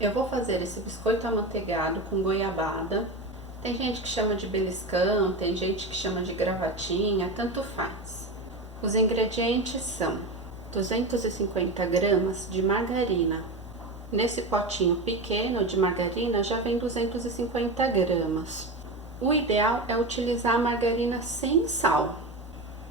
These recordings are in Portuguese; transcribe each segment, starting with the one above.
Eu vou fazer esse biscoito amanteigado com goiabada. Tem gente que chama de beliscão, tem gente que chama de gravatinha, tanto faz. Os ingredientes são 250 gramas de margarina. Nesse potinho pequeno de margarina já vem 250 gramas. O ideal é utilizar a margarina sem sal.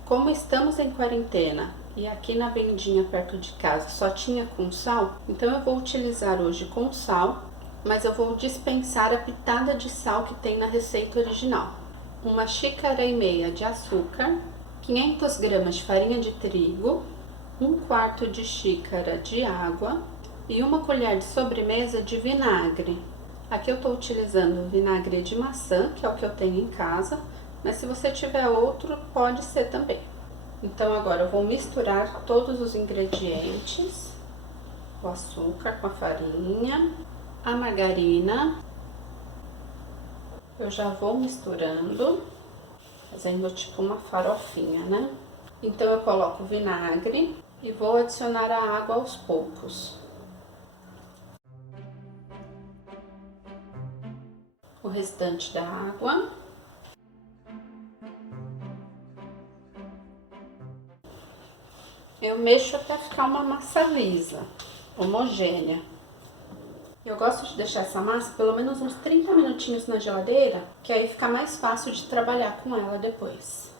Como estamos em quarentena e aqui na vendinha perto de casa só tinha com sal, então eu vou utilizar hoje com sal, mas eu vou dispensar a pitada de sal que tem na receita original. 1,5 xícaras de açúcar, 500 gramas de farinha de trigo, 1/4 de xícara de água e 1 colher de sobremesa de vinagre. Aqui eu estou utilizando vinagre de maçã, que é o que eu tenho em casa, mas se você tiver outro, pode ser também. Então agora eu vou misturar todos os ingredientes, o açúcar com a farinha, a margarina. Eu já vou misturando, fazendo tipo uma farofinha, né? Então eu coloco o vinagre e vou adicionar a água aos poucos. O restante da água. Eu mexo até ficar uma massa lisa, homogênea. Eu gosto de deixar essa massa pelo menos uns 30 minutinhos na geladeira, que aí fica mais fácil de trabalhar com ela depois.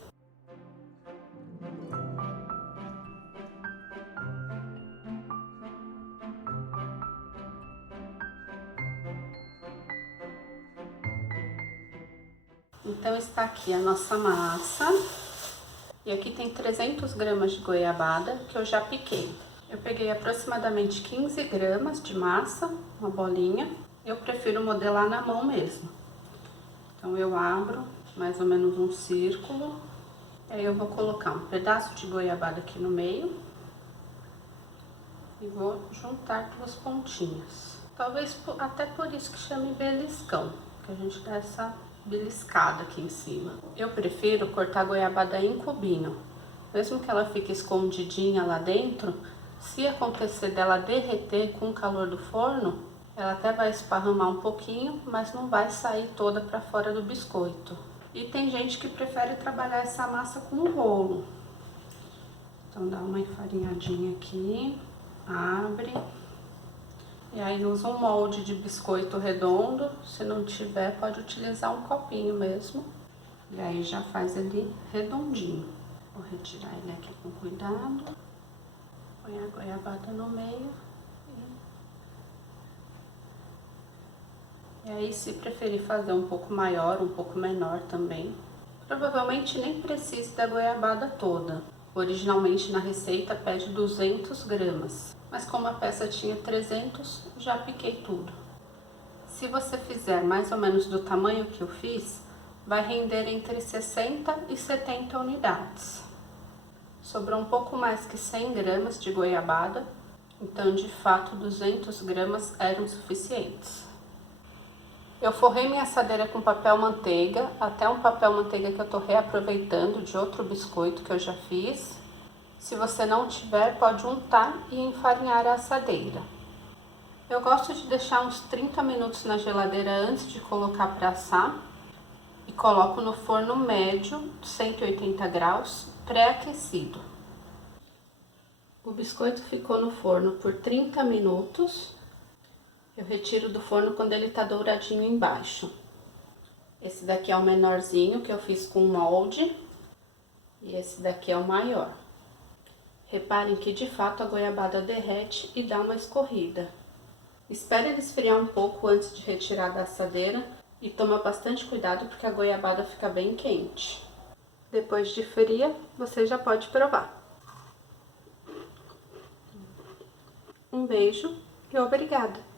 Então está aqui a nossa massa. E aqui tem 300 gramas de goiabada que eu já piquei. Eu peguei aproximadamente 15 gramas de massa, uma bolinha. Eu prefiro modelar na mão mesmo. Então eu abro mais ou menos um círculo. E aí eu vou colocar um pedaço de goiabada aqui no meio. E vou juntar 2 pontinhas. Talvez até por isso que chame beliscão, que a gente dá essa beliscada aqui em cima. Eu prefiro cortar a goiabada em cubinho, mesmo que ela fique escondidinha lá dentro. Se acontecer dela derreter com o calor do forno, ela até vai esparramar um pouquinho, mas não vai sair toda para fora do biscoito. E tem gente que prefere trabalhar essa massa com um rolo. Então dá uma enfarinhadinha aqui, abre. E aí usa um molde de biscoito redondo, se não tiver pode utilizar um copinho mesmo. E aí já faz ele redondinho. Vou retirar ele aqui com cuidado. Põe a goiabada no meio. E aí se preferir fazer um pouco maior, um pouco menor também. Provavelmente nem precise da goiabada toda. Originalmente na receita pede 200 gramas. Mas como a peça tinha 300, já piquei tudo. Se você fizer mais ou menos do tamanho que eu fiz, vai render entre 60 e 70 unidades. Sobrou um pouco mais que 100 gramas de goiabada, então de fato 200 gramas eram suficientes. Eu forrei minha assadeira com papel manteiga, até um papel manteiga que eu tô reaproveitando de outro biscoito que eu já fiz. Se você não tiver, pode untar e enfarinhar a assadeira. Eu gosto de deixar uns 30 minutos na geladeira antes de colocar para assar. E coloco no forno médio, 180 graus, pré-aquecido. O biscoito ficou no forno por 30 minutos. Eu retiro do forno quando ele tá douradinho embaixo. Esse daqui é o menorzinho que eu fiz com molde. E esse daqui é o maior. Reparem que de fato a goiabada derrete e dá uma escorrida. Espere ele esfriar um pouco antes de retirar da assadeira e toma bastante cuidado porque a goiabada fica bem quente. Depois de fria, você já pode provar. Um beijo e obrigada!